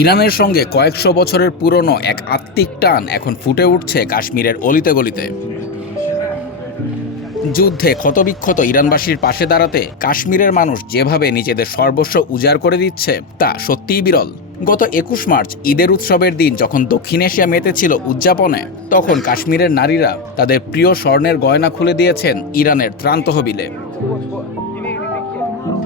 ইরানের সঙ্গে কয়েকশো বছরের পুরনো এক আত্মিক টান এখন ফুটে উঠছে কাশ্মীরের অলিতে গলিতে। যুদ্ধে ক্ষতবিক্ষত ইরানবাসীর পাশে দাঁড়াতে কাশ্মীরের মানুষ যেভাবে নিজেদের সর্বস্ব উজাড় করে দিচ্ছে তা সত্যিই বিরল। গত ২১ মার্চ ঈদের উৎসবের দিন যখন দক্ষিণ এশিয়া মেতেছিল উদযাপনে, তখন কাশ্মীরের নারীরা তাদের প্রিয় স্বর্ণের গয়না খুলে দিয়েছেন ইরানের ত্রাণ তহবিলে।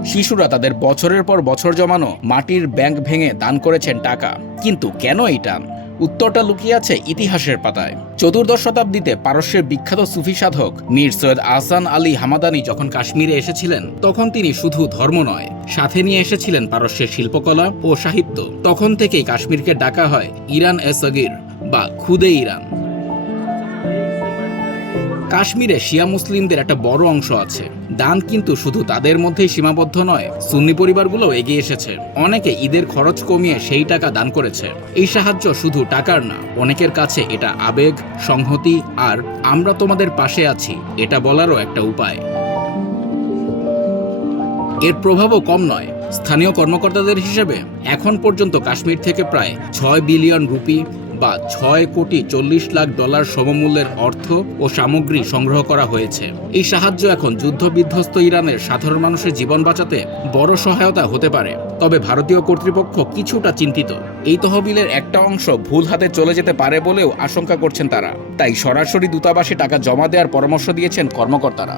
শিশুরা তাদের বছরের পর বছর জমানো মাটির ব্যাংক ভেঙে দান করেছেন টাকা। কিন্তু কেন এই টান? উত্তরটা লুকিয়ে আছে ইতিহাসের পাতায়। চতুর্দশ শতাব্দীতে পারস্যের বিখ্যাত সুফি সাধক মীর সৈয়দ আহসান আলী হামাদানি যখন কাশ্মীরে এসেছিলেন, তখন তিনি শুধু ধর্ম নয়, সাথে নিয়ে এসেছিলেন পারস্যের শিল্পকলা ও সাহিত্য। তখন থেকেই কাশ্মীরকে ডাকা হয় ইরান এ সগির বা খুদে ইরান। কাশ্মীরে শিয়া মুসলিমদের একটা বড় অংশ আছে। দান কিন্তু শুধু তাদের মধ্যেই সীমাবদ্ধ নয়, সুন্নি পরিবারগুলো এগিয়ে এসেছে। অনেকে ঈদের খরচ কমিয়ে সেই টাকা দান করেছে। এই সাহায্য শুধু টাকার না, অনেকের কাছে এটা আবেগ, সংহতি আর আমরা তোমাদের পাশে আছি এটা বলারও একটা উপায়। এর প্রভাবও কম নয়। স্থানীয় কর্মকর্তাদের হিসেবে এখন পর্যন্ত কাশ্মীর থেকে প্রায় ৬ বিলিয়ন রুপি বা $৬,৪০,০০,০০০ সমমূল্যের অর্থ ও সামগ্রী সংগ্রহ করা হয়েছে। এই সাহায্য এখন যুদ্ধবিধ্বস্ত ইরানের সাধারণ মানুষের জীবন বাঁচাতে বড় সহায়তা হতে পারে। তবে ভারতীয় কর্তৃপক্ষ কিছুটা চিন্তিত। এই তহবিলের একটা অংশ ভুল হাতে চলে যেতে পারে বলেও আশঙ্কা করছেন তারা। তাই সরাসরি দূতাবাসে টাকা জমা দেওয়ার পরামর্শ দিয়েছেন কর্মকর্তারা।